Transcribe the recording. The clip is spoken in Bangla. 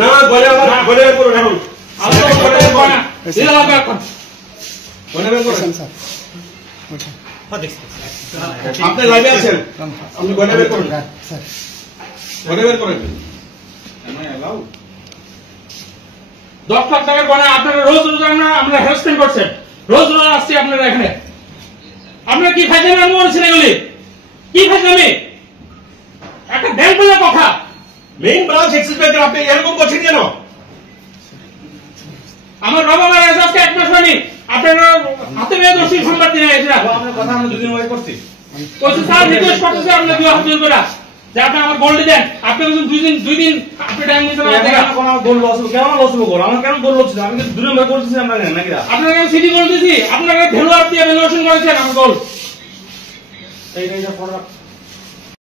না বলে না বলে করো এখন আপনি লাইভে আছেন আপনি গয়না বের করুন গয়না বের করেন 10 লাখ টাকার গয়না আপনারা রোজ রোজ আমরা হেরাসমেন্ট করছেন রোজ রোজ আসছি আপনারা এখানে আপনারা কি ফাইজলামি আরম্ভ করেছেন এগুলি কি ফাইজলামি একটা ব্যাংক বলে কথা মেইন ব্রাঞ্চ এক্সিস ব্যাংকের আপনি এরকম করছেন কেন আমার বাবা মারা গেছে আজকে 1 মাস হয়নি আপনারা হাতে নিয়ে দোষী সংবাদ নিয়ে এসেছেন আপনার কথা আমরা দুদিন আগে করছি কইছে স্যার রিকোয়েস্ট করতেছে আপনি দুই হাত জোর করে যে আপনি আমার গোল্ড দেন আপনি বলছেন দুই দিন আপনি টাইম দিতে না দেখা কোন গোল লস কেন লস হবে আমি কেন গোল লস আমি কিন্তু দুদিন আগে করতেছি আমরা নাকি আপনাকে সিটি গোল দিছি আপনাকে ভ্যালু আপ দিয়ে ভ্যালুয়েশন করেছেন আমার গোল এই ফটো